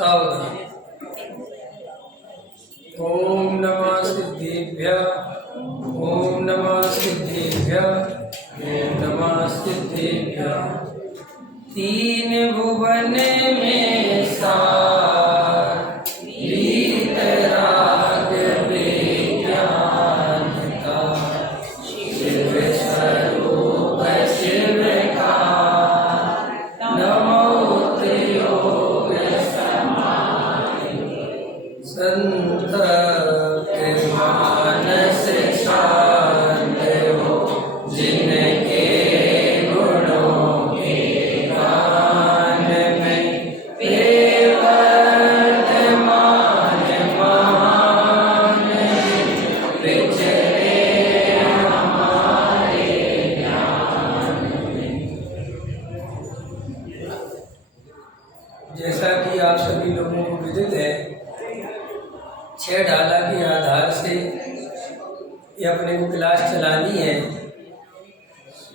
सावधान। ओम नमः सिद्धेभ्यः, ओम नमः सिद्धेभ्यः, ओम नमः सिद्धेभ्यः। तीन भुवन में सार वीतराग विज्ञान का, शिव स्वरूप शिव का नमो योग समाय। संत के मानस शांत हो, जिनके गुणों के गान में वर्तमान महान विचरे हमारे ज्ञान में। जैसा कि आप सभी लोगों को विदित है, 6 ढाला के आधार से ये अपने को क्लास चलानी है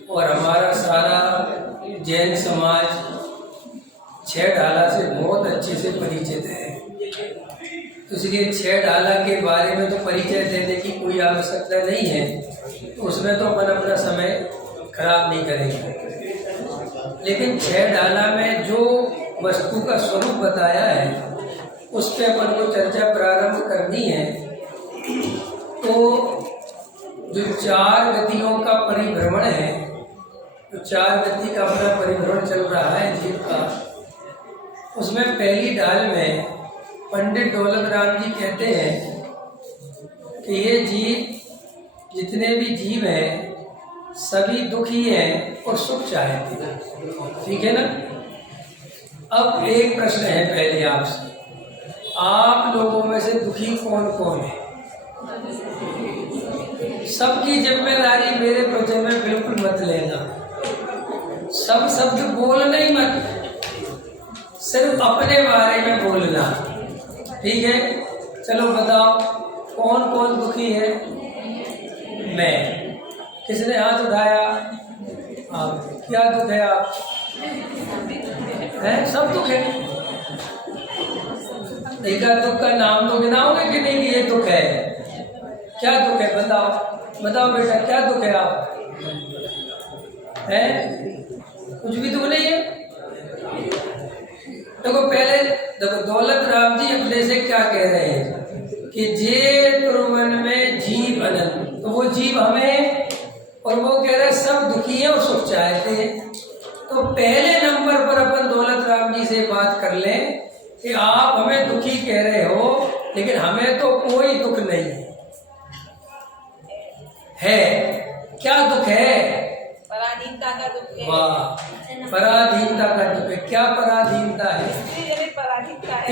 और हमारा सारा जैन समाज 6 ढाला से बहुत अच्छे से परिचित है। तो इसलिए 6 ढाला के बारे में तो परिचय देने की कोई आवश्यकता नहीं है, तो उसमें तो अपन अपना समय खराब नहीं करेंगे। लेकिन 6 ढाला में जो वस्तु का स्वरूप बताया है उस पर अपन को चर्चा प्रारंभ करनी है। तो जो 4 गतियों का परिभ्रमण है, जो 4 गति का अपना परिभ्रमण चल रहा है जीव का, उसमें पहली ढाल में पंडित दौलत राम जी कहते हैं कि ये जीव, जितने भी जीव हैं सभी दुखी हैं और सुख चाहते हैं। ठीक है ना। अब एक प्रश्न है पहले आपसे, आप लोगों में से दुखी कौन कौन है? सबकी जिम्मेदारी मेरे प्रवचन में बिल्कुल मत लेना। सब शब्द बोलना ही मत, सिर्फ अपने बारे में बोलना। ठीक है, चलो बताओ कौन कौन दुखी है? मैं। किसने हाथ उठाया? आप। क्या दुख है आप है? सब दुख है। एक दुख का नाम तो गिनाओगे कि नहीं कि ये दुख है? क्या दुख है बताओ, बताओ बेटा क्या दुख है आप है? कुछ भी दुख नहीं है। देखो पहले देखो दौलत राम जी अपने से क्या कह रहे हैं कि जे तुरवन में जीव अनंत, तो वो जीव हमें, और वो कह रहे हैं सब दुखी है और सुख चाहते हैं। तो पहले नंबर पर अपन दौलत राम जी से बात कर लें कि आप हमें दुखी कह रहे हो, लेकिन हमें तो कोई दुख नहीं है। क्या दुख है? पराधीनता का दुख है। वाह, पराधीनता का दुख है। क्या पराधीनता है?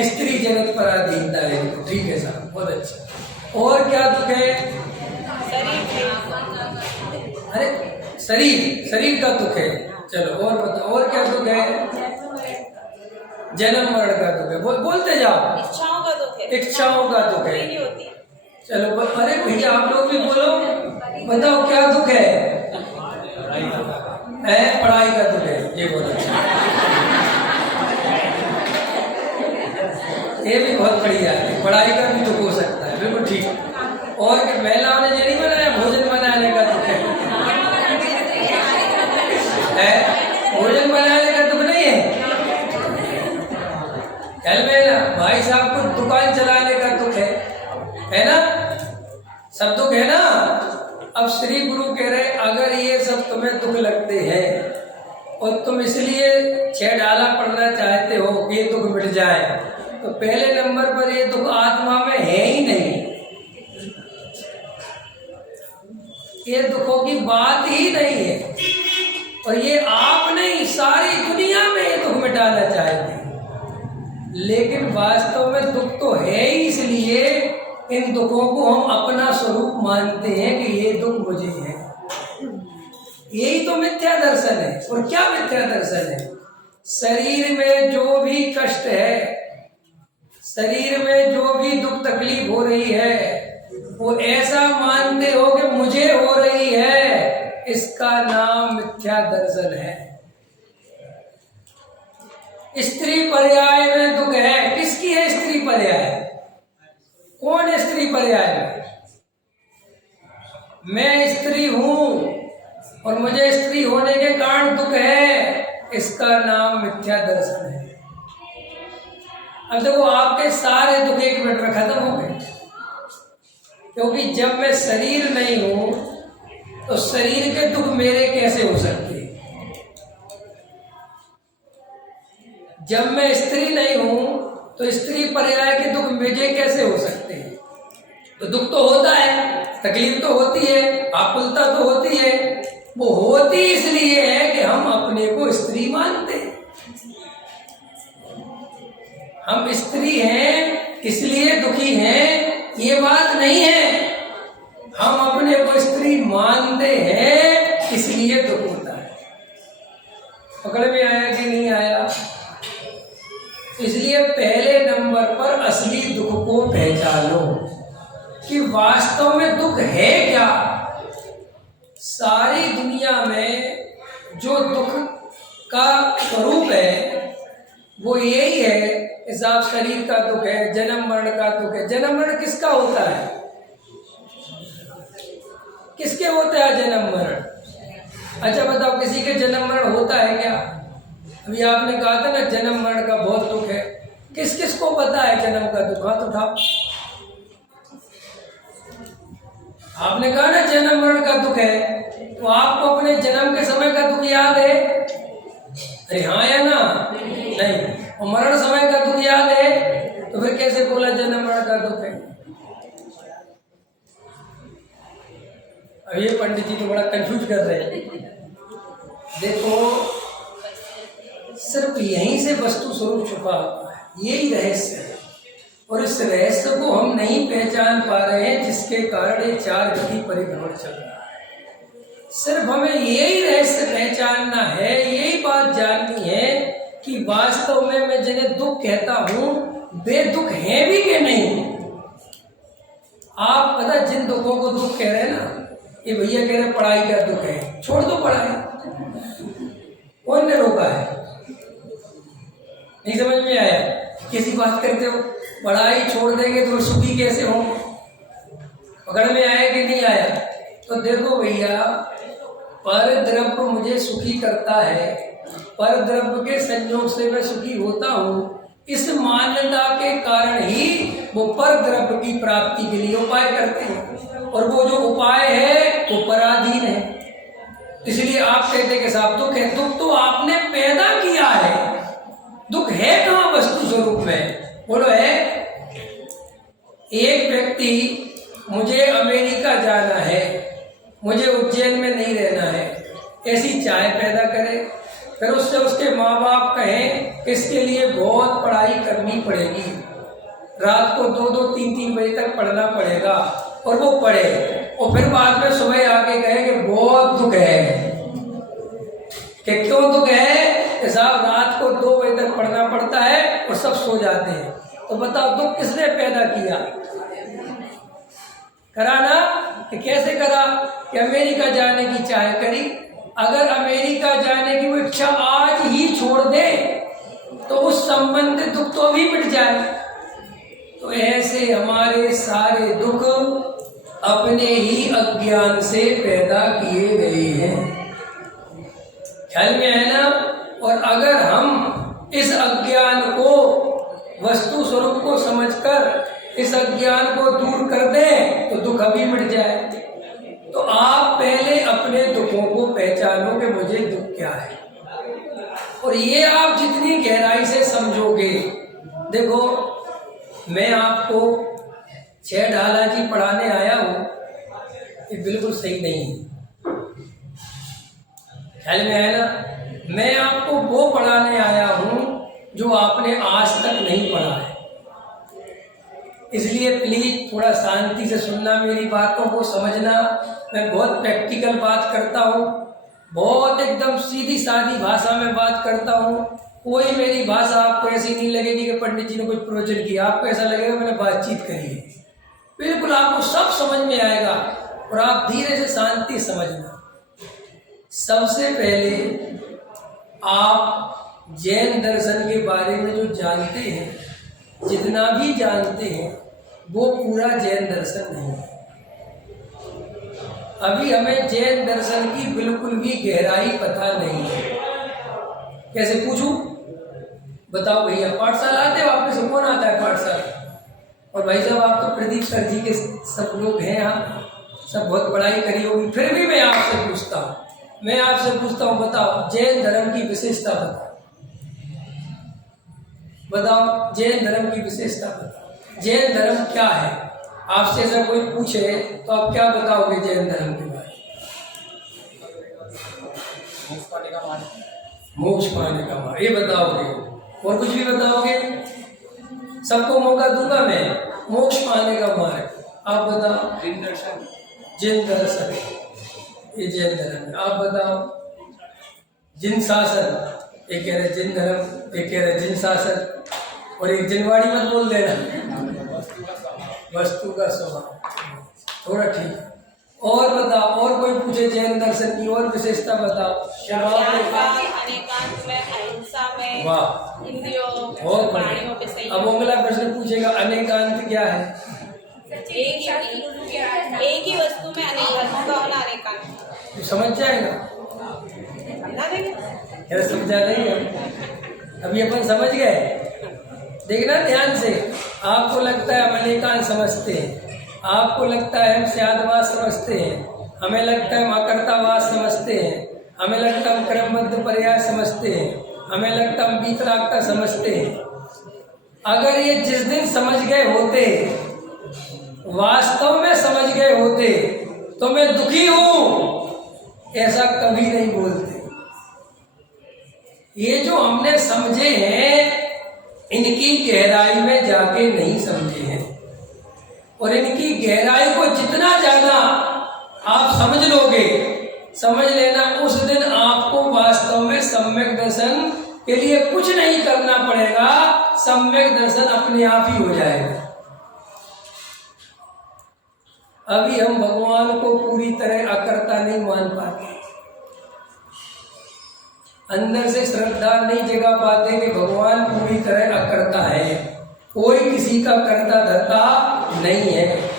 स्त्री जनित पराधीनता है। ठीक है साहब, बहुत अच्छा। और क्या दुख है? अरे शरीर का दुख है। चलो और बताओ, और क्या दुख है? जन्म मरण का दुख है। बोलते जाओ। इच्छाओं का दुख है। इच्छाओं का दुख है। चलो अरे भैया आप लोग भी बोलो, बताओ क्या दुख है? पढ़ाई का दुख है। ये बहुत अच्छा, ये भी बहुत बढ़िया है। पढ़ाई का भी दुख हो सकता है, बिल्कुल ठीक। और महिलाओं ने ये नहीं बनाया, भोजन बनाने का दुख है। भोजन बनाने का दुख नहीं है। भाई साहब को दुकान चलाने का दुख है ना? सब दुख है ना। अब श्री गुरु कह रहे अगर ये सब तुम्हें दुख लगते हैं और तुम इसलिए 6 ढाला पढ़ना चाहते हो कि ये दुख मिट जाए, तो पहले नंबर पर ये दुख आत्मा में है ही नहीं। ये दुखों की बात ही नहीं है, और ये आप नहीं सारी दुनिया में ये दुख मिटाना चाहते हैं। लेकिन वास्तव में दुख तो है ही, इसलिए इन दुखों को हम अपना स्वरूप मानते हैं कि ये दुख मुझे है। यही तो मिथ्या दर्शन है। और क्या मिथ्या दर्शन है? शरीर में जो भी कष्ट है, शरीर में जो भी दुख तकलीफ हो रही है, वो ऐसा मानते हो कि मुझे हो रही है, इसका नाम मिथ्या दर्शन है। स्त्री पर्याय में दुख है, किसकी पर्याय? कौन है स्त्री पर्याय में? मैं स्त्री हूं और मुझे स्त्री होने के कारण दुख है, इसका नाम मिथ्या दर्शन है। अब देखो आपके सारे दुख एक मिनट में खत्म हो गए, क्योंकि जब मैं शरीर नहीं हूं तो शरीर के दुख मेरे कैसे हो सकते? जब मैं स्त्री नहीं हूं तो स्त्री पर्याय के दुख मुझे कैसे हो सकते हैं? तो दुख तो होता है, तकलीफ तो होती है, आकुलता तो होती है। वो होती इसलिए है कि हम अपने को स्त्री मानते हैं। हम स्त्री हैं इसलिए दुखी हैं, ये बात नहीं है। हम अपने को स्त्री मानते हैं इसलिए दुख होता है। पकड़ में आया कि नहीं आया? इसलिए पहले नंबर पर असली दुख को पहचानो कि वास्तव में दुख है क्या। सारी दुनिया में जो दुख का स्वरूप है वो यही है कि साहब शरीर का दुख है, जन्म मरण का दुख है। जन्म मरण किसका होता है? किसके होता है जन्म मरण? अच्छा बताओ, किसी के जन्म मरण होता है क्या? अभी आपने कहा था ना जन्म मरण का बहुत दुख है। किस किस को पता है जन्म का दुख? हाथ उठाओ। आपने कहा ना जन्म मरण का दुख है, तो आपको अपने जन्म के समय का दुख याद है? अरे हाँ या ना? नहीं। और मरण समय का दुख याद है? तो फिर कैसे बोला जन्म मरण का दुख है? अब ये पंडित जी तो बड़ा कंफ्यूज कर रहे हैं। देखो, सिर्फ यहीं से वस्तु स्वरूप छुपा हुआ है, यही रहस्य है। और इस रहस्य को हम नहीं पहचान पा रहे हैं, जिसके कारण ये चार गति परिभ्रमण चल रहा है। सिर्फ हमें यही रहस्य पहचानना है, यही बात जाननी है कि वास्तव में मैं जिन्हें दुख कहता हूं वे दुख हैं भी कि नहीं। आप पता जिन दुखों को दुख कह रहे हैं ना, ये भैया कह रहे पढ़ाई का दुख है, छोड़ दो पढ़ाई। कौन ने रोका है? नहीं समझ में आया? कैसी बात करते हो? पढ़ाई छोड़ देंगे तो सुखी कैसे हो? पकड़ में आया कि नहीं आया? तो देखो भैया, पर द्रव्य मुझे सुखी करता है, पर द्रव्य के संयोग से मैं सुखी होता हूँ। इस मान्यता के कारण ही वो पर द्रव्य की प्राप्ति के लिए उपाय करते हैं, और वो जो उपाय है वो पराधीन है। इसलिए आप कहते कि साहब दुख है। दुख तो आपने पैदा किया है। दुख है कहाँ वस्तु स्वरूप में? बोलो है? एक व्यक्ति मुझे अमेरिका जाना है, मुझे उज्जैन में नहीं रहना है, ऐसी चाह पैदा करे, फिर उससे उसके माँ बाप कहें इसके लिए बहुत पढ़ाई करनी पड़ेगी, रात को 2-2, 3-3 बजे तक पढ़ना पड़ेगा, और वो पढ़े, और फिर बाद में सुबह आके कहे कि बहुत दुख है। कि क्यों दुख है? साहब रात को 2 बजे तक पढ़ना पड़ता है और सब सो जाते हैं। तो बताओ दुख किसने पैदा किया? करा ना? कि कैसे करा? कि अमेरिका जाने की चाह करी। अगर अमेरिका जाने की वो इच्छा आज ही छोड़ दे तो उस संबंधित दुख तो भी मिट जाए। तो ऐसे हमारे सारे दुख अपने ही अज्ञान से पैदा किए गए हैं। ख्याल में है ना? और अगर हम इस अज्ञान को वस्तु स्वरूप को समझकर इस अज्ञान को दूर कर दें तो दुख अभी मिट जाए। तो आप पहले अपने दुखों को पहचानो कि मुझे दुख क्या है, और ये आप जितनी गहराई से समझोगे। देखो, मैं आपको 6 ढाला जी पढ़ाने आया हूँ, ये बिल्कुल सही नहीं है। ख्याल में है ना? मैं आपको वो पढ़ाने आया हूँ जो आपने आज तक नहीं पढ़ा है। इसलिए प्लीज थोड़ा शांति से सुनना, मेरी बातों को समझना। मैं बहुत प्रैक्टिकल बात करता हूँ, बहुत एकदम सीधी सादी भाषा में बात करता हूँ। कोई मेरी भाषा आपको ऐसी नहीं लगेगी कि पंडित जी ने कुछ प्रवचन किया, आपको ऐसा लगेगा मैंने बातचीत करी है। बिल्कुल आपको सब समझ में आएगा, और आप धीरे से शांति समझना। सबसे पहले आप जैन दर्शन के बारे में जो जानते हैं जितना भी जानते हैं वो पूरा जैन दर्शन नहीं है। अभी हमें जैन दर्शन की बिल्कुल भी गहराई पता नहीं है। कैसे पूछूं? बताओ भैया, पाठशाला आते हो आप में से कौन आता है पाठशाला? और भाई साहब आप तो प्रदीप सर जी के सब लोग हैं, आप सब बहुत पढ़ाई करी होगी, फिर भी मैं आपसे पूछता हूँ, बताओ जैन धर्म की विशेषता बताओ जैन धर्म की विशेषता बताओ। जैन धर्म क्या है? आपसे अगर कोई पूछे तो आप क्या बताओगे जैन धर्म के बारे में? मोक्ष पाने का मार्ग, ये बताओगे? और कुछ भी बताओगे? सबको मौका दूंगा मैं। मोक्ष पाने का मार्ग आप बताओ। जिन दर्शन, ये जैन धर्म है। आप बताओ। जिन शासन, एक कह रहे जिन धर्म, एक कह रहे जिन शासन, और एक जिनवाड़ी मत बोल देना, वस्तु का स्वभाव, थोड़ा ठीक है। और बताओ, और कोई पूछे जैन दर्शन की और विशेषता बताओ। अनेकांत में, अहिंसा में, वाह, इंद्रियों बहुत प्राणियों पे सही। अब अगला प्रश्न पूछेगा अनेकांत क्या है? एक ही वस्तु में अनेक धर्मों का होना अनेकांत। तो समझ जाएगा? समझा देंगे? क्या समझा नहीं है? अभी अपन समझ गए। देखना ध्यान से। आपको लगता है हम अनेकांत समझते हैं, आपको लगता है हम स्यादवाद समझते हैं, हमें लगता है हम अकर्तावाद समझते हैं, हमें लगता है हम क्रमबद्ध पर्याय समझते हैं, हमें लगता है हम वितरागता समझते हैं। अगर ये जिस दिन समझ गए होते, वास्तव में समझ गए होते, तो मैं दुखी हूं ऐसा कभी नहीं बोलते। ये जो हमने समझे हैं, इनकी गहराई में जाके नहीं समझे हैं। और इनकी गहराई को जितना ज्यादा आप समझ लोगे, समझ लेना उस दिन आपको वास्तव में सम्यक दर्शन के लिए कुछ नहीं करना पड़ेगा, सम्यक दर्शन अपने आप ही हो जाएगा। अभी हम भगवान को पूरी तरह अकर्ता नहीं मान पाते, अंदर से श्रद्धा नहीं जगा पाते कि भगवान पूरी तरह अकर्ता है, कोई किसी का कर्ता धर्ता नहीं है,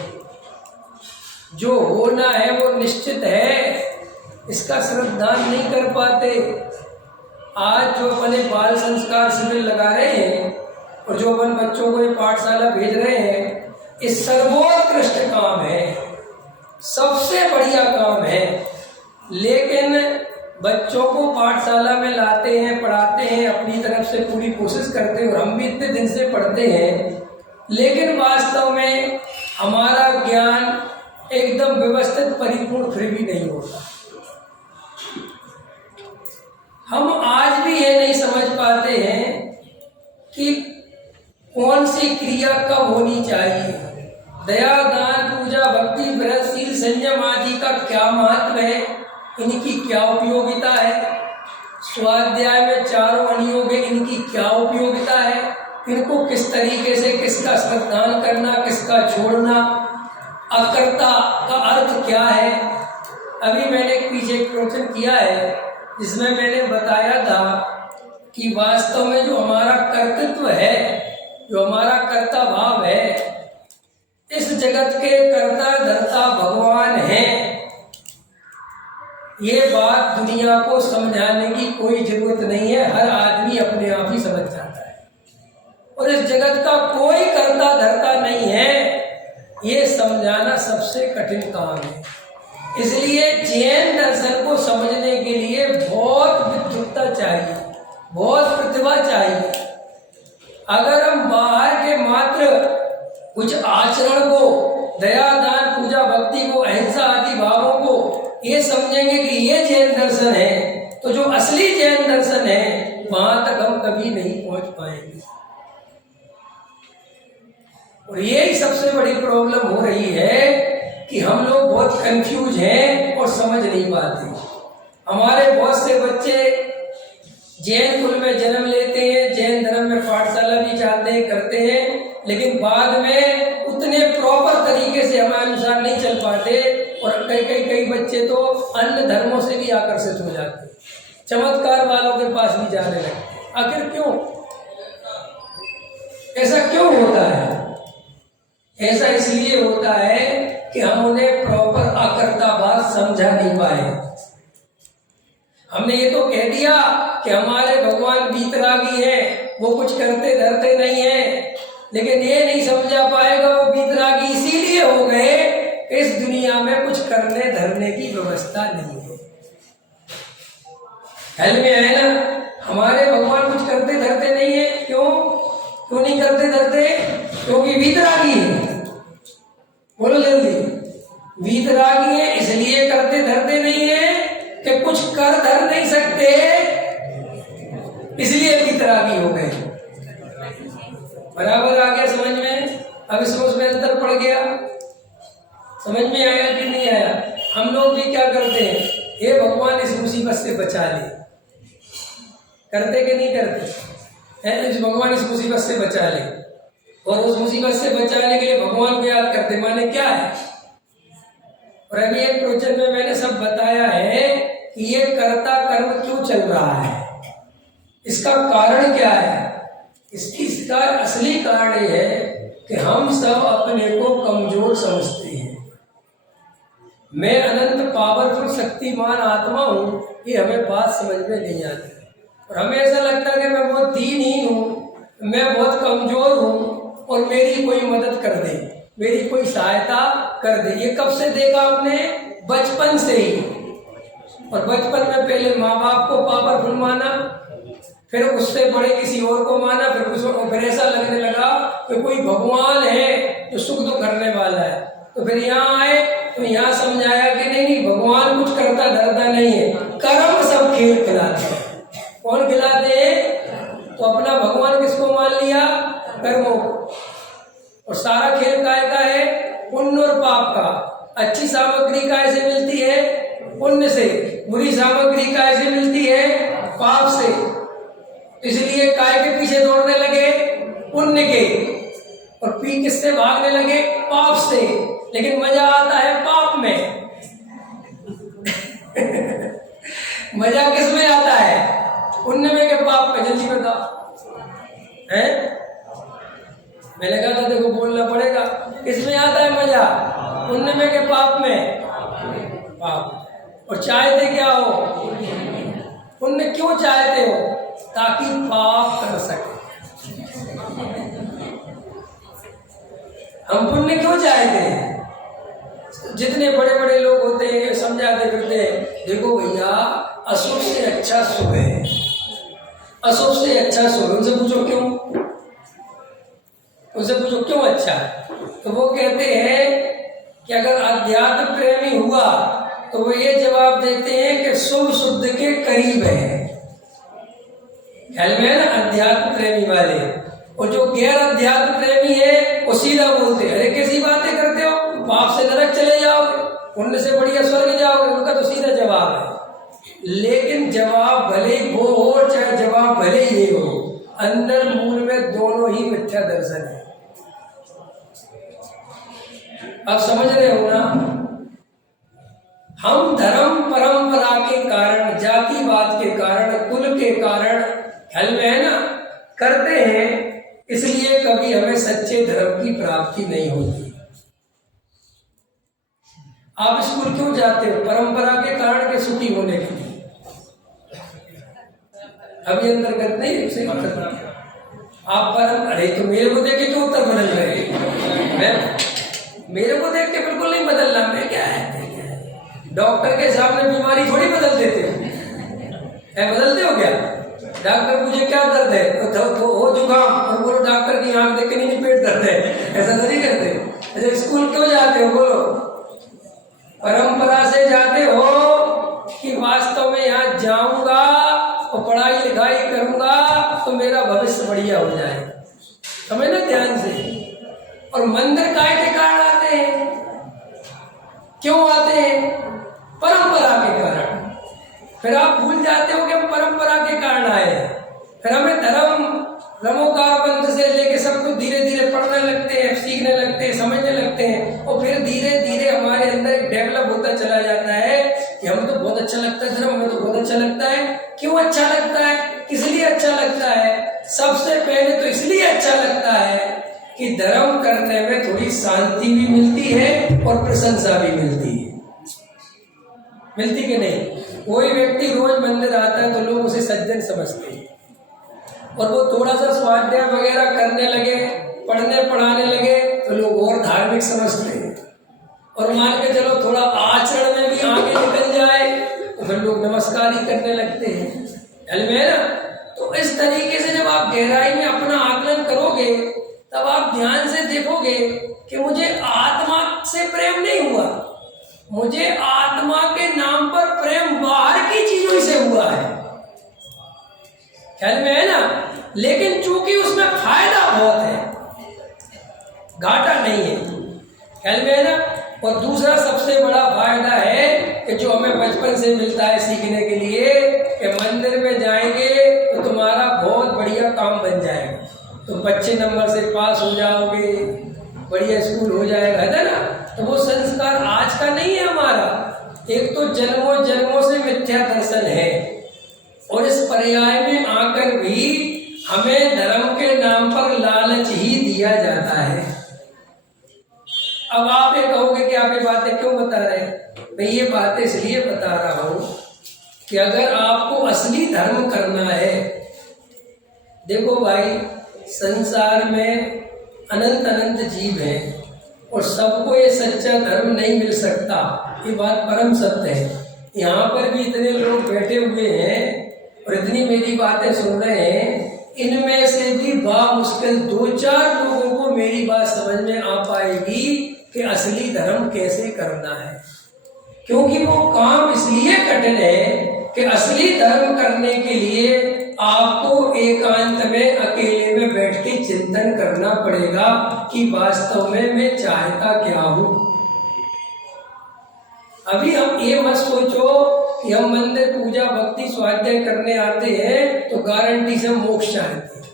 जो होना है वो निश्चित है, इसका श्रद्धा नहीं कर पाते। आज जो अपने बाल संस्कार शिविर लगा रहे हैं और जो अपन बच्चों को ये पाठशाला भेज रहे हैं, ये सर्वोत्कृष्ट काम है, सबसे बढ़िया काम है। लेकिन बच्चों को पाठशाला में लाते हैं, पढ़ाते हैं, अपनी तरफ से पूरी कोशिश करते हैं, और हम भी इतने दिन से पढ़ते हैं, लेकिन वास्तव में हमारा ज्ञान एकदम व्यवस्थित परिपूर्ण फिर भी नहीं होता। हम आज भी ये नहीं समझ पाते हैं कि कौन सी क्रिया कब होनी चाहिए, दया, दान, पूजा, भक्ति, व्रत, शील, संयम आदि का क्या महत्व है, इनकी क्या उपयोगिता है, स्वाध्याय में चारों अनियोग है, इनकी क्या उपयोगिता है, इनको किस तरीके से किसका श्रद्धान करना, किसका छोड़ना, अकर्ता का अर्थ क्या है। अभी मैंने पीछे एक प्रवचन किया है जिसमें मैंने बताया था कि वास्तव में जो हमारा कर्तृत्व है, जो हमारा कर्ता भाव है, इस जगत के कर्ता धर्ता भगवान है। ये बात दुनिया को समझाने की कोई जरूरत नहीं है, हर आदमी अपने आप ही समझ जाता है। और इस जगत का कोई कर्ता धर्ता नहीं है, ये समझाना सबसे कठिन काम है। इसलिए जैन दर्शन को समझने के लिए बहुत विद्वत्ता चाहिए, बहुत प्रतिभा चाहिए। अगर हम बाहर के मात्र कुछ आचरण को, दया, दान, पूजा, भक्ति को, अहिंसा आदि भावों को ये समझेंगे कि ये जैन दर्शन है, तो जो असली जैन दर्शन है वहां तक हम कभी नहीं पहुंच पाएंगे। और यही सबसे बड़ी प्रॉब्लम हो रही है कि हम लोग बहुत कंफ्यूज हैं और समझ नहीं पाते। हमारे बहुत से बच्चे जैन कुल में जन्म लेते हैं, जैन धर्म में पाठशाला भी जाते हैं, करते हैं, लेकिन बाद में उतने प्रॉपर तरीके से हमारे अनुसार नहीं चल पाते, और कई बच्चे तो अन्य धर्मों से भी आकर्षित हो जाते हैं, चमत्कार वालों के पास भी जाने लगते हैं। आखिर क्यों? ऐसा क्यों होता है? ऐसा इसलिए होता है कि हम उन्हें प्रॉपर अकर्ताभाव समझा नहीं पाए। हमने ये तो कह दिया कि हमारे भगवान वीतरागी हैं, वो कुछ करते धरते नहीं है, लेकिन ये नहीं समझा पाएगा वो वीतरागी इसीलिए हो गए कि इस दुनिया में कुछ करने धरने की व्यवस्था नहीं है। ख्याल में है ना? हमारे भगवान कुछ करते धरते नहीं है। क्यों नहीं करते धरते? क्योंकि वीतरागी है। बोलो जल्दी। वीतरागी है इसलिए करते धरते नहीं है कि कुछ कर धर नहीं सकते, इसलिए वीतरागी हो गए। बराबर आ गया समझ में? अब इसमें उसमें अंतर पड़ गया। समझ में आया कि नहीं आया? हम लोग भी क्या करते हैं, हे भगवान इस मुसीबत से बचा ले, करते कि नहीं करते हैं? इस भगवान इस मुसीबत से बचा ले, और उस मुसीबत से बचाने के लिए भगवान को याद करते। माने क्या है? और अभी एक प्रवचन में मैंने सब बताया है कि ये कर्ता कर्म क्यों चल रहा है, इसका कारण क्या है। इसका असली कारण ये है कि हम सब अपने को कमजोर समझते हैं। मैं अनंत पावरफुल शक्तिमान आत्मा हूं, ये हमें बात समझ में नहीं आती, और हमें ऐसा लगता है कि मैं बहुत दीनहीन हूँ, मैं बहुत कमजोर हूँ, और मेरी कोई मदद कर दे, मेरी कोई सहायता कर दे। ये कब से देखा आपने? बचपन से ही। और बचपन में पहले माँ बाप को पावरफुल माना, फिर उससे बड़े किसी और को माना, फिर ऐसा लगने लगा कि कोई भगवान है जो सुख दुख करने वाला है। तो फिर यहाँ आए तो यहाँ समझाया कि नहीं, भगवान कुछ करता धरता नहीं है, कर्म सब खेल खिलाते हैं। कौन खिलाते हैं? तो अपना भगवान किसको मान लिया? कर्मों को। और सारा खेल काय का है? पुण्य और पाप का। अच्छी सामग्री काय से मिलती है? पुण्य से। बुरी सामग्री काय से मिलती है? पाप से। इसलिए काय के पीछे दौड़ने लगे? पुण्य के। और पी किससे भागने लगे? पाप से। लेकिन मजा आता है पाप में। मजा किस में आता है? पुण्य में के पाप में? जल्दी बताओ है? मैंने कहा था देखो बोलना पड़ेगा। इसमें आता है मजा? पुण्य में के पाप में? पाप। और चाहते क्या हो? पुण्य क्यों चाहते हो? ताकि पाप कर सके। हम पुण्य क्यों चाहते हैं? जितने बड़े बड़े लोग होते हैं समझाते फिरते हैं, देखो भैया अशुभ से अच्छा शुभ है, अशुभ से अच्छा शुभ। उनसे पूछो क्यों? उनसे पूछो क्यों अच्छा है? तो वो कहते हैं कि अगर अध्यात्म प्रेमी हुआ तो वो ये जवाब देते हैं कि शुभ शुद्ध के करीब है। ख्याल में है ना? अध्यात्म प्रेमी वाले। और जो गैर अध्यात्म प्रेमी है वो सीधा बोलते हैं, अरे कैसी बातें करते हो, पाप से नरक चले जाओगे, पुण्य से बढ़िया स्वर्ग जाओगे। उनका तो सीधा जवाब है। लेकिन जवाब भले वो हो चाहे जवाब भले ये हो, अंदर मूल में दोनों ही मिथ्या दर्शन है। आप समझ रहे हो ना? हम धर्म परंपरा के कारण, जातिवाद के कारण, कुल के कारण, ख्याल में है ना, करते हैं, इसलिए कभी हमें सच्चे धर्म की प्राप्ति नहीं होती। आप स्कूल क्यों जाते हो? परंपरा के कारण के सुखी होने के लिए। अभी अंतर्गत नहीं उसे आप परम। अरे तो मेरे को देख के क्यों उत्तर बदल रहे हैं? मेरे को देख के बिल्कुल नहीं बदलना। मैं क्या है, डॉक्टर के सामने बीमारी थोड़ी बदल देते हो। बदलते हो क्या? डॉक्टर मुझे क्या दर्द है तो हो जुकाम, और बोलो डॉक्टर की आंख देख के नहीं पेट दर्द है, ऐसा तो नहीं करते। अच्छा स्कूल क्यों जाते हो? बोलो परंपरा से जाते हो कि वास्तव में यहाँ जाऊंगा और पढ़ाई लिखाई करूंगा तो मेरा भविष्य बढ़िया हो जाए। समझना ध्यान से। और मंदिर काय के कारण आते हैं? क्यों आते हैं? परंपरा के कारण। फिर आप भूल जाते हो कि हम परंपरा के कारण आए हैं। फिर हमें धर्म रमोकार बंध से लेके सब कुछ धीरे धीरे पढ़ने लगते हैं, सीखने लगते हैं, समझने लगते हैं, और फिर धीरे धीरे हमारे अंदर एक डेवलप होता चला जाता है कि हमें तो बहुत अच्छा लगता है धर्म, हमें तो बहुत अच्छा लगता है। क्यों अच्छा लगता है? किस लिए अच्छा लगता है? सबसे पहले तो इसलिए अच्छा लगता है कि धर्म करने में थोड़ी शांति भी मिलती है और प्रशंसा भी मिलती है। मिलती कि नहीं? कोई व्यक्ति रोज मंदिर आता है तो लोग उसे सज्जन समझते हैं, और वो थोड़ा सा स्वाध्याय वगैरह करने लगे, पढ़ने पढ़ाने लगे तो लोग और धार्मिक समझते हैं, और मान के चलो थोड़ा आचरण में भी आगे निकल जाए तो फिर लोग नमस्कार ही करने लगते हैं। है ना? तो इस तरीके से जब आप गहराई में अपना आकलन करोगे तब आप ध्यान से देखोगे कि मुझे आत्मा से प्रेम नहीं हुआ, मुझे आत्मा के नाम पर प्रेम बाहर की चीजों से हुआ है। ख्याल में है ना? लेकिन चूंकि उसमें फायदा बहुत है, घाटा नहीं है। ख्याल में है ना? और दूसरा सबसे बड़ा फायदा है कि जो हमें बचपन से मिलता है सीखने के लिए कि मंदिर में जाएंगे तो तुम्हारा बहुत बढ़िया काम बन जाएगा, तो अच्छे नंबर से पास हो जाओगे, बढ़िया स्कूल हो जाएगा, है ना? तो वो संस्कार आज का नहीं है हमारा। एक तो जन्मों जन्मों से मिथ्या दर्शन है, और इस पर्याय में आकर भी हमें धर्म के नाम पर लालच ही दिया जाता है। अब आप ये कहोगे कि आप ये बातें क्यों बता रहे हैं? मैं ये बातें इसलिए बता रहा हूं कि अगर आपको असली धर्म करना है, देखो भाई, संसार में अनंत अनंत जीव हैं और सबको ये सच्चा धर्म नहीं मिल सकता, ये बात परम सत्य है। यहाँ पर भी इतने लोग बैठे हुए हैं और इतनी मेरी बातें सुन रहे हैं, इनमें से भी बामुश्किल 2-4 लोगों को मेरी बात समझ में आ पाएगी कि असली धर्म कैसे करना है। क्योंकि वो काम इसलिए कठिन है कि असली धर्म करने के लिए आपको एकांत में अकेले में बैठ के चिंतन करना पड़ेगा कि वास्तव में मैं चाहता क्या हूं। अभी हम ये मत सोचो कि हम मंदिर पूजा भक्ति स्वाध्याय करने आते हैं तो गारंटी से मोक्ष चाहते हैं,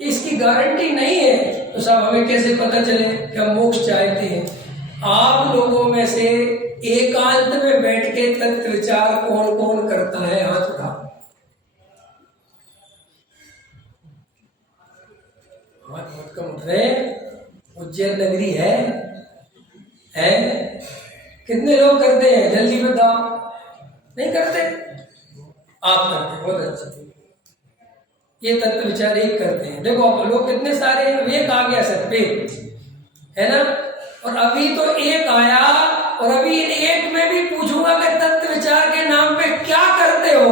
इसकी गारंटी नहीं है। तो साहब हमें कैसे पता चले कि हम मोक्ष चाहते हैं? आप लोगों में से एकांत में बैठ के तत्व विचार कौन कौन करता है? हाथ उठा। हाथ कम उठ रहे? उज्जैन नगरी है? कितने लोग करते हैं? जल्दी बताओ। नहीं करते? आप करते, बहुत अच्छा। ये तत्व विचार एक करते हैं। देखो लोग कितने सारे हैं, एक आ गया सब पे, है ना? और अभी तो एक आया, और अभी एक में भी पूछूंगा कि तत्व विचार के नाम पे क्या करते हो,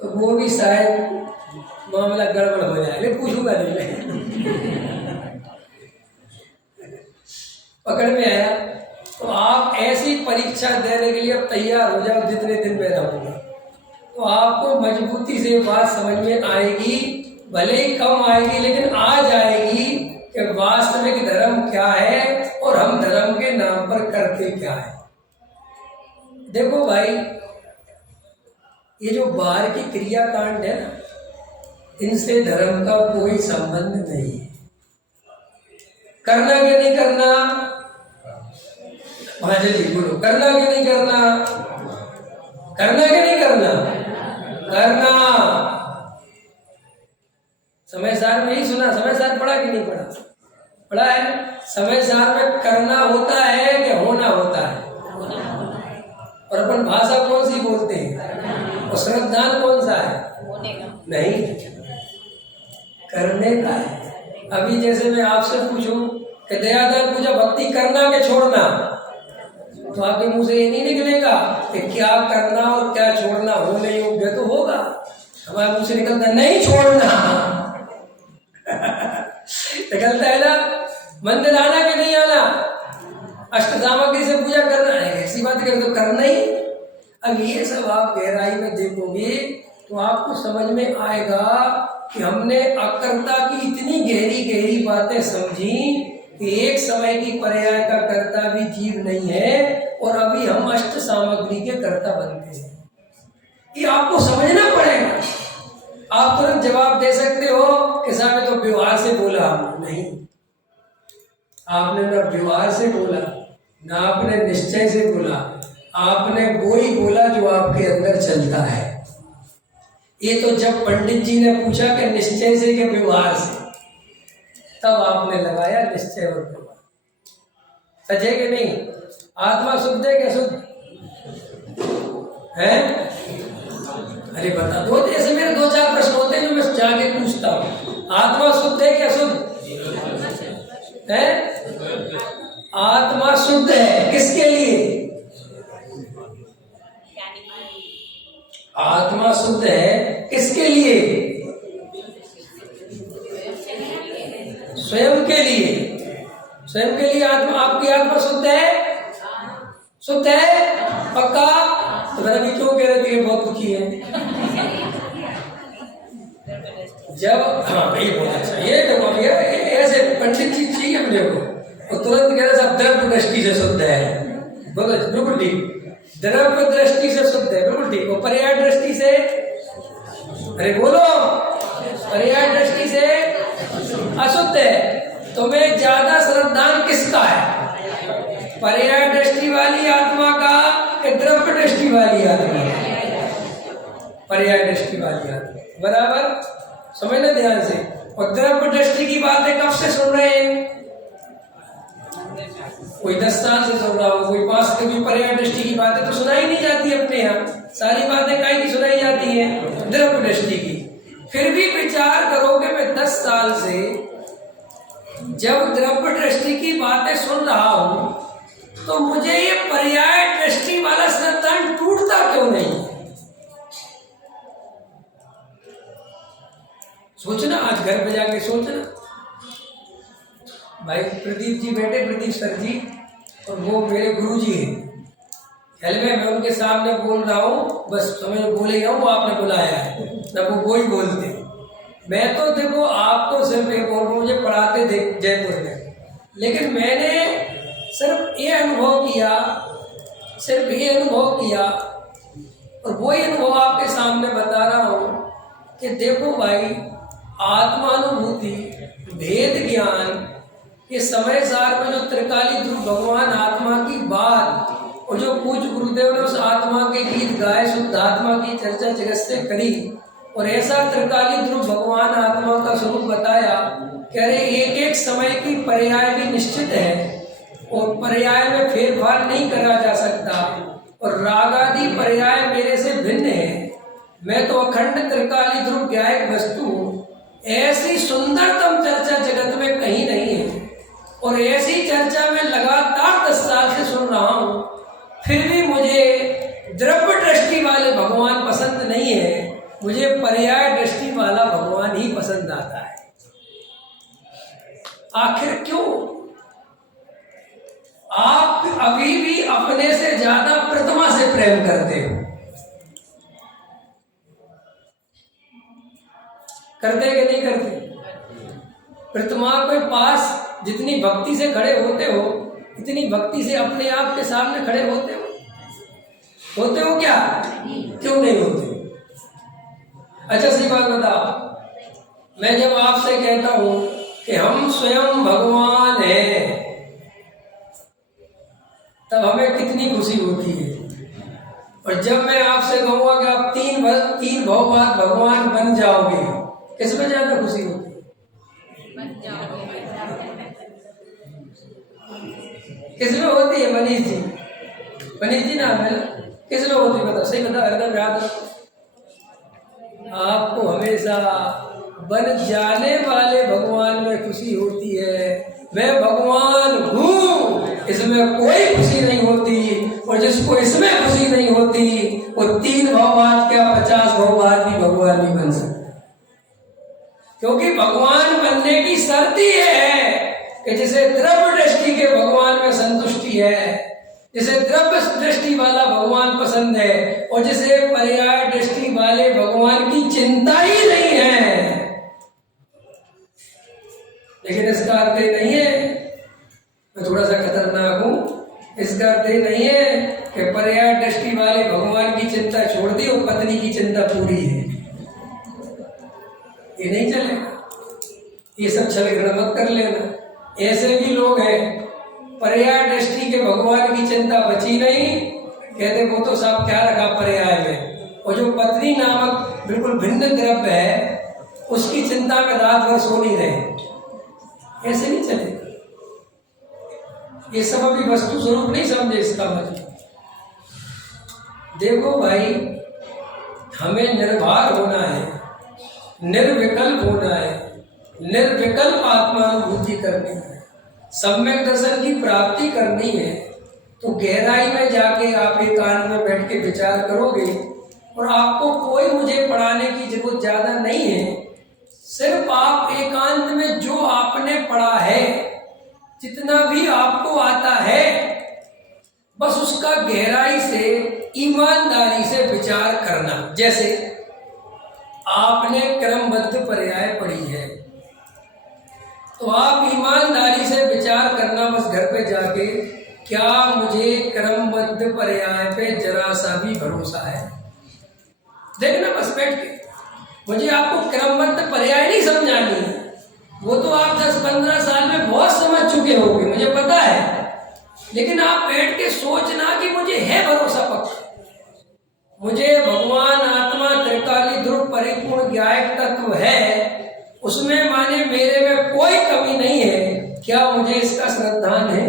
तो वो भी शायद मामला गड़बड़ हो जाए। लेकिन पूछूंगा नहीं, पकड़ में आया। तो आप ऐसी परीक्षा देने के लिए अब तैयार हो जाओ, जितने दिन में रहूंगा तो आपको मजबूती से बात समझ में आएगी, भले ही कम आएगी लेकिन आ जाएगी कि वास्तविक धर्म क्या है और हम धर्म के नाम पर करते क्या है। देखो भाई, ये जो बाहर की क्रियाकांड है ना, इनसे धर्म का कोई संबंध नहीं है। करना क्या नहीं करना? महाजन जी बोलो, करना क्या नहीं करना? करना क्या नहीं करना? करना। समय सार में ही सुना, समय सार पढ़ा कि नहीं पढ़ा? पढ़ा है। समय सार में करना होता है कि होना होता है? और अपन भाषा कौन सी बोलते हैं? और श्रद्धान कौन सा है? नहीं, करने का है। अभी जैसे मैं आपसे पूछूं कि दयादान पूजा भक्ति करना के छोड़ना, तो आपके मुंह से ये नहीं निकलेगा कि क्या करना और क्या छोड़ना होने योग्य तो होगा। हमारे मुंह से निकलता नहीं छोड़ना निकलता है ना। मंदिर आना कि नहीं आना, अष्ट सामग्री से पूजा करना है, ऐसी बात कर तो करना ही। अब ये सब आप गहराई में देखोगे तो आपको समझ में आएगा कि हमने अकर्ता की इतनी गहरी गहरी बातें समझी कि एक समय की पर्याय का कर्ता भी जीव नहीं है और अभी हम अष्ट सामग्री के कर्ता बनते हैं। ये आपको समझना पड़ेगा। आप तुरंत जवाब दे सकते हो कि साहब तो व्यवहार से बोला हमने, नहीं, आपने ना व्यवहार से बोला, ना आपने निश्चय से बोला, आपने वो ही बोला जो आपके अंदर चलता है। ये तो जब पंडित जी ने पूछा कि निश्चय से कि व्यवहार से, तब आपने लगाया निश्चय और व्यवहार। सचे कि नहीं? आत्मा शुद्ध है क्या शुद्ध है? अरे बता दो। ऐसे मेरे 2-4 प्रश्न होते हैं जो मैं जाके पूछता हूँ। आत्मा शुद्ध है क्या शुद्ध है? आत्मा शुद्ध है किसके लिए? आत्मा शुद्ध है किसके लिए? स्वयं के लिए। स्वयं के लिए आत्मा, आपकी आत्मा शुद्ध है? शुद्ध है पक्का? तो मैंने भी क्यों कह रहे थे कि बहुत दुखी है? जब भाई बोलना चाहिए तो भैया ऐसे पंडित जी चाहिए अपने को, और तुरंत कह रहे सब द्रव्य दृष्टि से शुद्ध है। बोलो बिल्कुल ठीक, द्रव्य दृष्टि से शुद्ध है, बिल्कुल ठीक। और पर्याय दृष्टि से, अरे बोलो, पर्याय दृष्टि से अशुद्ध है। तुम्हें ज्यादा श्रद्धान किसका है? पर्याय दृष्टि वाली आत्मा का कि द्रव्य दृष्टि वाली आत्मा? पर्याय दृष्टि वाली आत्मा, बराबर समझना ध्यान से। और द्रव्य दृष्टि की बातें कब से सुन रहे हैं? कोई 10 साल से सुन रहा हो, कोई 5 से भी। पर्याय दृष्टि की बातें तो सुनाई नहीं जाती अपने यहाँ, सारी बातें काहे की सुनाई जाती हैं? द्रव्य दृष्टि की। फिर भी विचार करोगे, मैं 10 साल से जब द्रव्य दृष्टि की बातें सुन रहा हूं, तो मुझे ये पर्याय दृष्टि वाला श्रद्धान टूटता क्यों नहीं? सोचना, आज घर पे जाके सोचना। भाई प्रदीप जी बैठे, प्रदीप सर जी, और वो मेरे गुरु जी हैं। ख्याल में मैं उनके सामने बोल रहा हूँ, बस समझ बोले हूँ, वो आपने बुलाया है ना, वो ही बोलते। मैं तो देखो आपको सिर्फ ये बोल रहा हूँ, मुझे पढ़ाते थे जयपुर में, लेकिन मैंने सिर्फ ये अनुभव किया, सिर्फ ये अनुभव किया, और वही अनुभव आपके सामने बता रहा हूँ कि देखो भाई, आत्मानुभूति, भेद ज्ञान, ये समय सार में जो त्रिकाली ध्रुव भगवान आत्मा की बात, और जो पूज्य गुरुदेव ने उस आत्मा के गीत गाए, शुद्ध आत्मा की चर्चा जगत से करी, और ऐसा त्रिकाली ध्रुव भगवान आत्मा का स्वरूप बताया कि अरे एक एक समय की पर्याय भी निश्चित है, और पर्याय में फेरफार नहीं करा जा सकता, और राग आदि पर्याय मेरे से भिन्न है। मैं तो अखंड त्रिकाली ध्रुव ज्ञायक वस्तु हूँ। ऐसी सुंदरतम चर्चा जगत में कहीं नहीं है, और ऐसी चर्चा में लगातार 10 साल से सुन रहा हूँ, फिर भी मुझे द्रव्य दृष्टि वाले भगवान पसंद नहीं है, मुझे पर्याय दृष्टि वाला भगवान ही पसंद आता है। आखिर क्यों? आप अभी भी अपने से ज्यादा प्रतिमा से प्रेम करते हो, करते कि नहीं करते? प्रतिमा के पास जितनी भक्ति से खड़े होते हो, इतनी भक्ति से अपने आप के सामने खड़े होते हो? होते हो क्या? क्यों नहीं होते? अच्छा सी बात बताओ, मैं जब आपसे कहता हूं कि हम स्वयं भगवान हैं, तब हमें कितनी खुशी होती है। और जब मैं आपसे कहूंगा कि आप 3 भाव बाद भगवान बन जाओगे, किसमें ज्यादा खुशी होती है? किसमें होती है? मनीष जी, मनीष जी नाम है ना, किसमें होती है? बताओ, सही बताओ, हरदम याद रखो। आपको हमेशा बन जाने वाले भगवान में खुशी होती है। मैं भगवान हूँ, इसमें कोई खुशी नहीं होती, और जिसको इसमें खुशी नहीं होती, वो 3 भाव बाद क्या 50 भाव बाद भी भगवान नहीं बन सकता। क्योंकि भगवान बनने की शर्त ही है कि जिसे द्रव्य दृष्टि के भगवान में संतुष्टि है, जिसे द्रव्य दृष्टि वाला भगवान पसंद है, और जिसे पर्याय दृष्टि वाले भगवान की चिंता ही नहीं है। लेकिन इसका अर्थ नहीं है, मैं थोड़ा सा खतरनाक हूं, इसका अर्थ नहीं है कि पर्याय दृष्टि वाले भगवान की चिंता छोड़ दी और पत्नी की चिंता पूरी है। ये नहीं चलेगा, ये सब छल ग्रहण मत कर लेना। ऐसे भी लोग हैं, पर्याय दृष्टि के भगवान की चिंता बची नहीं, कहते वो तो सब क्या रखा पर्याय में, और जो पत्नी नामक बिल्कुल भिन्न द्रव्य है उसकी चिंता में रात भर सो नहीं रहे, ऐसे नहीं चलेगा। ये सब अभी वस्तु स्वरूप नहीं समझे इसका मतलब। देखो भाई, हमें निर्भर होना है, निर्विकल्प होना है, निर्विकल्प आत्मानुभूति करनी है, सम्यक दर्शन की प्राप्ति करनी है। तो गहराई में जाके आप एकांत में बैठ के विचार करोगे और आपको कोई मुझे पढ़ाने की जरूरत ज्यादा नहीं है। सिर्फ आप एकांत में जो आपने पढ़ा है, जितना भी आपको आता है, बस उसका गहराई से ईमानदारी से विचार करना। जैसे आपने क्रमबद्ध पर्याय पढ़ी है तो आप ईमानदारी से विचार करना बस घर पे जाके, क्या मुझे क्रमबद्ध पर्याय पे जरा सा भी भरोसा है? देखना बस बैठ के। मुझे आपको क्रमबद्ध पर्याय नहीं समझानी है, वो तो आप 10-15 साल में बहुत समझ चुके होंगे, मुझे पता है। लेकिन आप बैठ के सोचना कि मुझे है भरोसा पक्का, मुझे भगवान आत्मा त्रिकाली ध्रुव परिपूर्ण ज्ञायक तत्व है, उसमें माने मेरे में कोई कमी नहीं है, क्या मुझे इसका श्रद्धान है?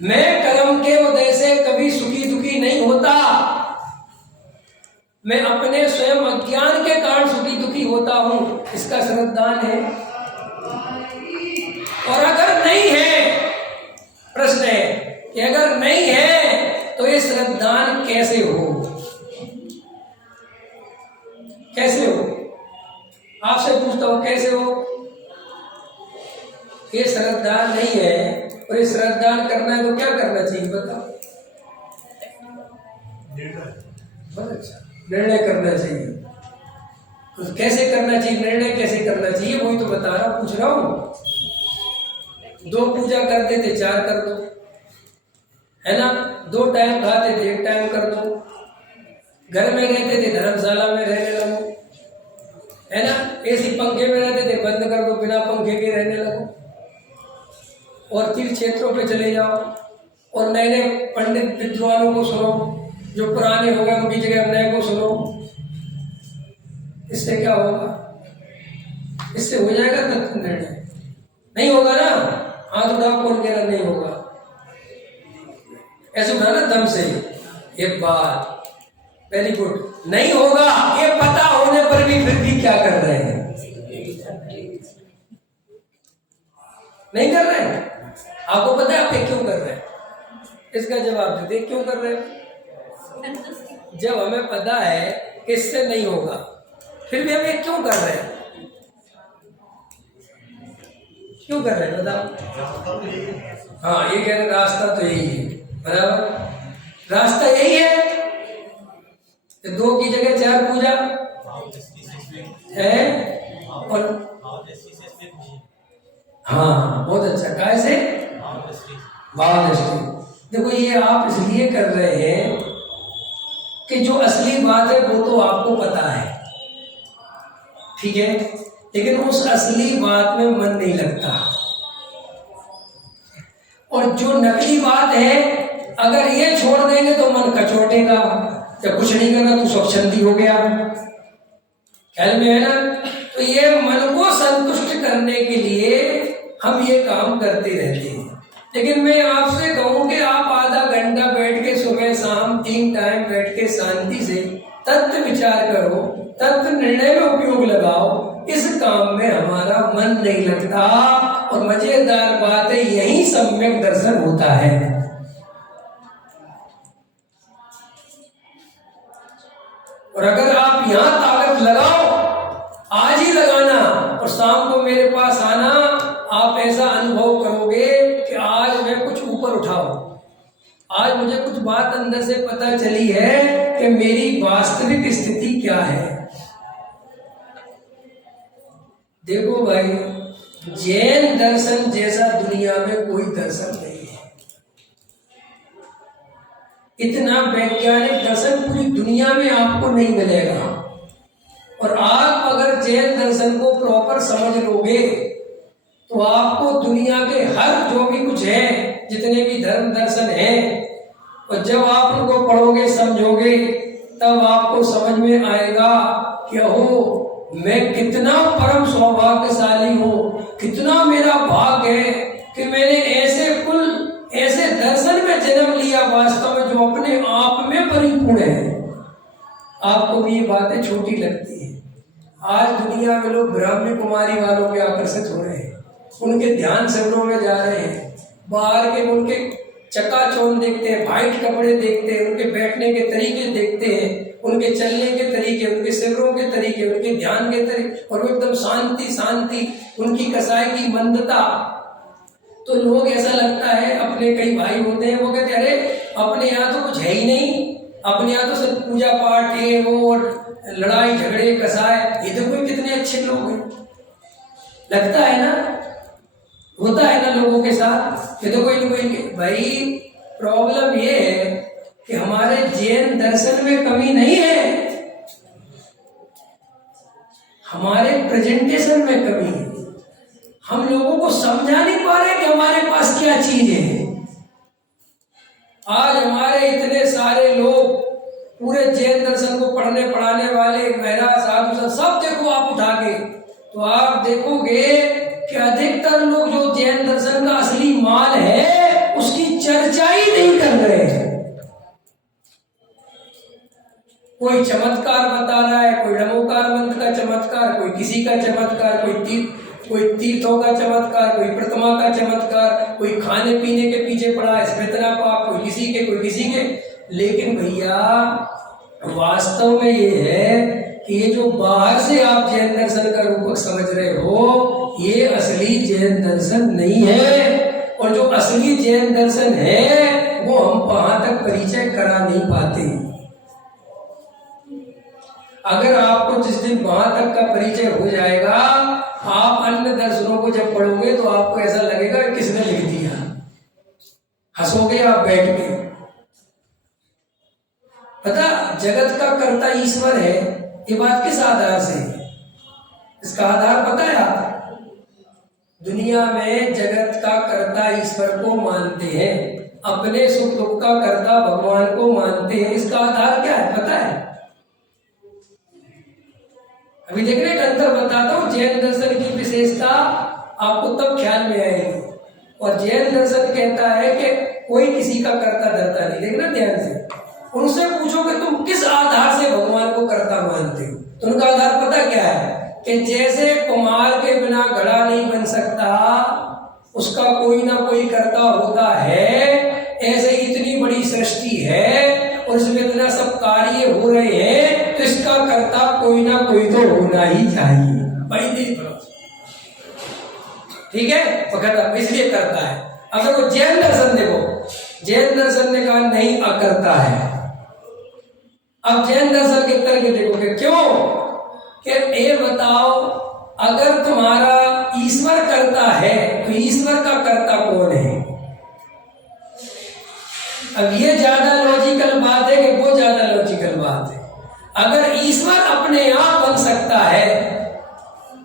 मैं कर्म के उदय से कभी सुखी दुखी नहीं होता, मैं अपने स्वयं अज्ञान के कारण सुखी दुखी होता हूं, इसका श्रद्धान है? और अगर नहीं है, प्रश्न है कि अगर नहीं है तो ये श्रद्धान कैसे हो? कैसे हो? आपसे पूछता हूं, कैसे हो? ये श्रद्धान नहीं है और ये श्रद्धान करना है तो क्या करना चाहिए बताओ? बहुत अच्छा, निर्णय करना चाहिए। तो कैसे करना चाहिए, निर्णय कैसे करना चाहिए, वही तो बता रहा हूं, पूछ रहा हूं। 2 पूजा करते थे 4 कर दो, है ना? 2 टाइम खाते थे 1 टाइम कर दो, घर में रहते थे धर्मशाला में रहने लगो, है ना? एसी पंखे में रहते थे बंद कर दो, बिना पंखे के रहने लगो, और तीर्थ क्षेत्रों पे चले जाओ और नए नए पंडित विद्वानों को सुनो, जो पुराने हो गए उनकी जगह नए को सुनो। इससे क्या होगा? इससे हो जाएगा तत्व निर्णय? नहीं होगा ना। हाथ उठाओ, कौन कह रहा नहीं होगा? ऐसे उठा ना दम से, एक बात, वेरी गुड। नहीं होगा ये पता होने पर भी फिर भी क्या कर रहे हैं? नहीं कर रहे हैं। आपको पता है आप ये क्यों कर रहे हैं? इसका जवाब दे दे, क्यों कर रहे हैं? जब हमें पता है कि इससे नहीं होगा, फिर भी हम ये क्यों कर रहे हैं? क्यों कर रहे हैं बताओ? हाँ, ये कह रहे रास्ता तो यही है, बराबर। रास्ता यही है कि 2 की जगह 4 पूजा है। और हाँ, बहुत अच्छा। कैसे? भाव दृष्टि। देखो, ये आप इसलिए कर रहे हैं कि जो असली बात है वो तो आपको पता है, ठीक है, लेकिन उस असली बात में मन नहीं लगता। और जो नकली बात है, अगर ये छोड़ देंगे तो मन कचोटेगा, जब कुछ नहीं करना तो स्वच्छंदी हो गया, ख्याल में है ना? तो ये मन को संतुष्ट करने के लिए हम ये काम करते रहते हैं। लेकिन मैं आपसे कहूं कि आप आधा घंटा बैठ के सुबह शाम 3 टाइम बैठ के शांति से तत्व विचार करो, तत्व निर्णय में उपयोग लगाओ। इस काम में हमारा मन नहीं लगता, और मजेदार बात है यही सम्यक दर्शन होता है। और अगर आप यहां ताकत लगाओ, आज ही लगाना और शाम को मेरे पास आना, आप ऐसा अनुभव करोगे कि आज मैं कुछ ऊपर उठाऊं, आज मुझे कुछ बात अंदर से पता चली है कि मेरी वास्तविक स्थिति क्या है। देखो भाई, जैन दर्शन जैसा दुनिया में कोई दर्शन नहीं है। इतना वैज्ञानिक दर्शन पूरी दुनिया में आपको नहीं मिलेगा। और आप अगर जैन दर्शन को प्रॉपर समझ लोगे तो आपको दुनिया के हर जो भी कुछ है, जितने भी धर्म दर्शन हैं, और जब आप उनको पढ़ोगे समझोगे तब आपको समझ में आएगा कि ओहो मैं कितना परम सौभाग्यशाली हूँ, कितना मेरा भाग्य है कि मैंने ऐसे कुल ऐसे दर्शन में जन्म लिया वास्तव में जो अपने आप में परिपूर्ण है। आपको भी ये बातें छोटी लगती है। आज दुनिया में लोग ब्राह्मी कुमारी वालों पे आकर्षित हो रहे हैं, उनके ध्यान शिविरों में जा रहे हैं, बाहर के उनके चकाचौंध देखते हैं, वाइट कपड़े देखते हैं, उनके बैठने के तरीके देखते हैं, उनके चलने के तरीके, उनके शिविरों के तरीके, उनके ध्यान के तरीके, और वो एकदम शांति शांति, उनकी कसाई की मंदता। तो लोग ऐसा लगता है, अपने कई भाई होते हैं वो कहते हैं अरे अपने यहाँ तो कुछ है ही नहीं, अपने यहाँ तो सिर्फ पूजा पाठ है, वो लड़ाई झगड़े कसाय, ये तो कोई कितने अच्छे लोग हैं। लगता है ना, होता है ना लोगों के साथ। ये तो कोई भाई प्रॉब्लम ये है कि हमारे जैन दर्शन में कमी नहीं है, हमारे प्रेजेंटेशन में कमी है। हम लोगों को समझा नहीं पा रहे कि हमारे पास क्या चीज है। आज हमारे इतने सारे लोग पूरे जैन दर्शन को पढ़ने पढ़ाने वाले महाराज साधु सब देखो आप उठा के, तो आप देखोगे कि अधिकतर लोग जो जैन दर्शन का असली माल है उसकी चर्चा ही नहीं कर रहे हैं। कोई चमत्कार बता रहा है, कोई नमोकार मंत्र का चमत्कार, कोई किसी का चमत्कार, कोई तीर्थों का चमत्कार, कोई प्रतिमा का चमत्कार, कोई खाने पीने के पीछे पड़ा है इसमें इतना पाप, कोई किसी के। लेकिन भैया वास्तव में ये है कि ये जो बाहर से आप जैन दर्शन का रूपक समझ रहे हो, ये असली जैन दर्शन नहीं है। और जो असली जैन दर्शन है वो हम वहां तक परिचय करा नहीं पाते। अगर आपको जिस दिन वहां तक का परिचय हो जाएगा, आप अन्य दर्शनों को जब पढ़ोगे तो आपको ऐसा लगेगा किसने लिख दिया, हंसोगे आप बैठ के। पता जगत का कर्ता ईश्वर है, ये बात किस आधार से है? इसका आधार पता है आप? दुनिया में जगत का कर्ता ईश्वर को मानते हैं, अपने सुख दुख का कर्ता भगवान को मानते हैं। इसका आधार क्या है पता है? अभी देखने का अंतर बताता हूं। जैन दर्शन की विशेषता आपको तब ख्याल में आएगी। और जैन दर्शन कहता है कि कोई किसी का कर्ता धरता नहीं। देखना ध्यान से, उनसे पूछो कि तुम किस आधार से भगवान को कर्ता मानते हो, तो उनका आधार पता क्या है कि जैसे कुम्हार के बिना घड़ा नहीं बन सकता, उसका कोई ना कोई कर्ता होता है, ऐसे इतनी बड़ी सृष्टि है और इसमें इतना सब कार्य हो रहे हैं, तो इसका कर्ता कोई ना कोई तो होना ही चाहिए भाई। ठीक है, पकड़ा इसलिए करता है। अगर वो जैन दर्शन देखो, जैन दर्शन ने कहा नहीं अकर्ता है। अब जैन दर्शन के तर्क देखोगे क्यों कि ये बताओ, अगर तुम्हारा ईश्वर करता है तो ईश्वर का कर्ता कौन है? अब ये ज्यादा लॉजिकल बात है कि वो ज्यादा लॉजिकल बात है। अगर ईश्वर अपने आप बन सकता है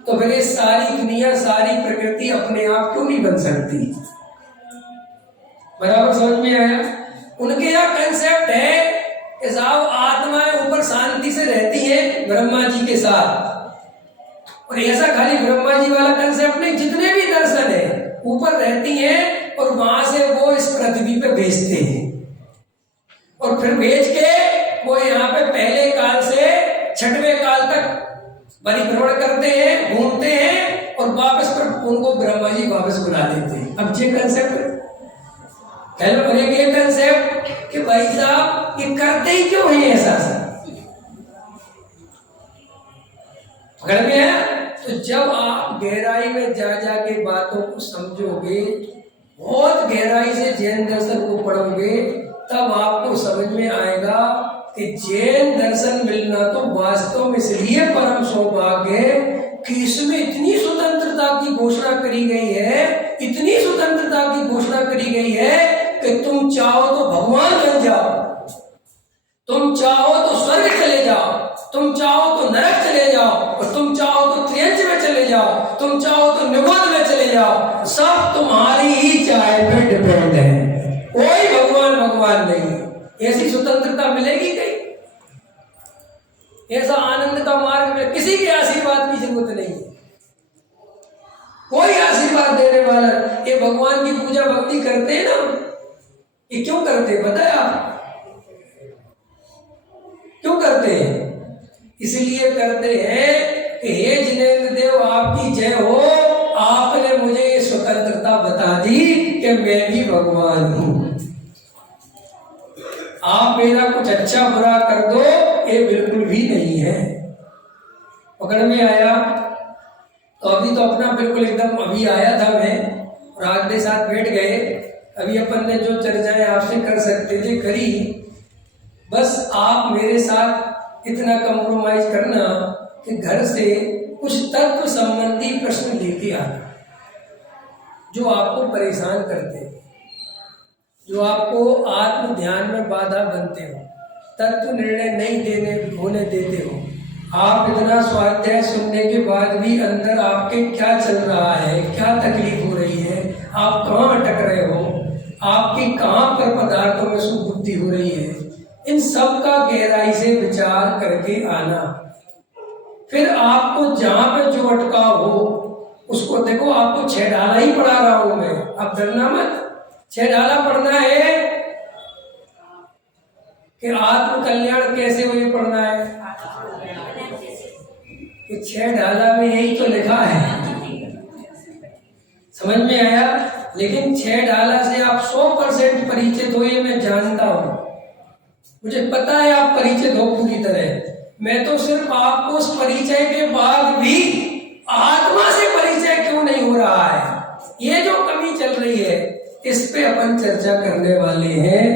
तो फिर ये सारी दुनिया सारी प्रकृति अपने आप क्यों नहीं बन सकती? बराबर समझ में आया? उनके यहाँ कंसेप्ट है कि साहब आत्माएं ऊपर शांति से रहती हैं ब्रह्मा जी के साथ। और ऐसा खाली ब्रह्मा जी वाला कंसेप्ट नहीं, जितने भी दर्शन है ऊपर रहती हैं और वहां से वो इस पृथ्वी पे भेजते हैं और फिर भेज के वो यहाँ पे पहले काल से छठवें काल तक परिभ्रमण करते हैं, घूमते हैं और वापस पर उनको ब्रह्मा जी वापस बुला देते हैं। अब ये कंसेप्ट ये कंसेप्ट कि भाई साहब ये करते ही क्यों है ऐसा पकड़ में है? तो जब आप गहराई में जा जाके बातों को समझोगे, बहुत गहराई से जैन दर्शन को पढ़ोगे, तब आपको समझ में आएगा कि जैन दर्शन मिलना तो वास्तव में इसलिए परम सौभाग्य है कि इसमें इतनी स्वतंत्रता की घोषणा करी गई है, इतनी स्वतंत्रता की घोषणा करी गई है कि तुम चाहो तो भगवान बन जाओ, तुम चाहो तो स्वर्ग चले जाओ, तुम चाहो तो नरक चले जाओ, और तुम चाहो तो त्रियंच में चले जाओ, तुम चाहो तो निगोद में चले जाओ, सब तुम्हारी ही चाह पे डिपेंड है। कोई भगवान नहीं है। सफलता मिलेगी कहीं? ऐसा आनंद का मार्ग में किसी के आशीर्वाद की जरूरत नहीं है। कोई आशीर्वाद देने वाला, ये भगवान की पूजा भक्ति करते हैं ना, ये क्यों करते हैं पता है आप? क्यों करते हैं? इसलिए करते हैं कि हे जिनेंद्र देव आपकी जय हो, आपने मुझे ये स्वतंत्रता बता दी कि मैं भी भगवान हूं। आप मेरा कुछ अच्छा बुरा कर दो, ये बिल्कुल भी नहीं है। पकड़ में आया? तो अभी तो अपना बिल्कुल एकदम अभी आया था मैं, और आपके साथ बैठ गए। अभी अपन ने जो चर्चाएं आपसे कर सकते थे करी। बस आप मेरे साथ इतना कंप्रोमाइज करना कि घर से कुछ तत्व संबंधी प्रश्न लेके आना जो आपको परेशान करते हो, जो आपको आत्म ध्यान में बाधा बनते हो, तत्व निर्णय नहीं होने देते हो। आप इतना स्वाध्याय सुनने के बाद भी अंदर आपके क्या चल रहा है, क्या तकलीफ हो रही है, आप कहाँ अटक रहे हो, आपकी कहाँ पर पदार्थों में सुबुद्धि हो रही है, इन सब का गहराई से विचार करके आना। फिर आपको जहां पे जो अटकाव हो उसको देखो। आपको 6 ढाला ही पढ़ा रहा हूं मैं, आप डरना मत। 6 ढाला पढ़ना है कि आत्म कल्याण कैसे हो, ये पढ़ना है कि 6 ढाला में यही तो लिखा है। समझ में आया? लेकिन 6 ढाला से आप 100% परिचित हो, ये मैं जानता हूं। मुझे पता है आप परिचित हो पूरी तरह। मैं तो सिर्फ आपको उस परिचय के बाद भी आत्मा से परिचय क्यों नहीं हो रहा है, ये जो कमी चल रही है, इस पे अपन चर्चा करने वाले हैं।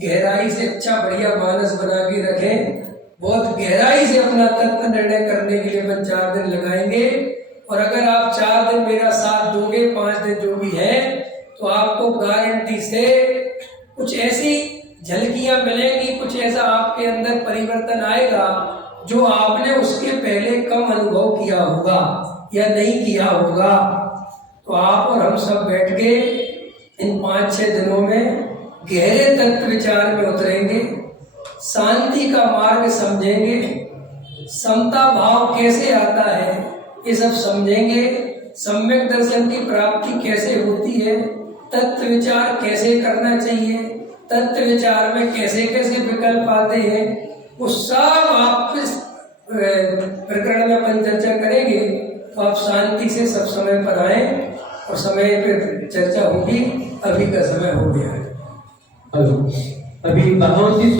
गहराई से अच्छा बढ़िया मानस बना के रखें। बहुत गहराई से अपना तत्व निर्णय करने के लिए अपन 4 दिन लगाएंगे। और अगर आप 4 दिन मेरा साथ दोगे, 5 दिन जो भी है, तो आपको गारंटी से कुछ ऐसी झलकियां मिलेंगी, कुछ ऐसा आपके अंदर परिवर्तन आएगा जो आपने उसके पहले कम अनुभव किया होगा या नहीं किया होगा। तो आप और हम सब बैठ के इन 5-6 दिनों में गहरे तत्व विचार में उतरेंगे, शांति का मार्ग समझेंगे, समता भाव कैसे आता है ये सब समझेंगे, सम्यक दर्शन की प्राप्ति कैसे होती है, तत्व विचार कैसे करना चाहिए, तत्व विचार में कैसे कैसे विकल्प आते हैं, वो सब आप इस प्रकरण में अपन चर्चा करेंगे। तो आप शांति से सब समय पर आए और समय पर चर्चा होगी। अभी का समय हो गया है। अभी बहुत ही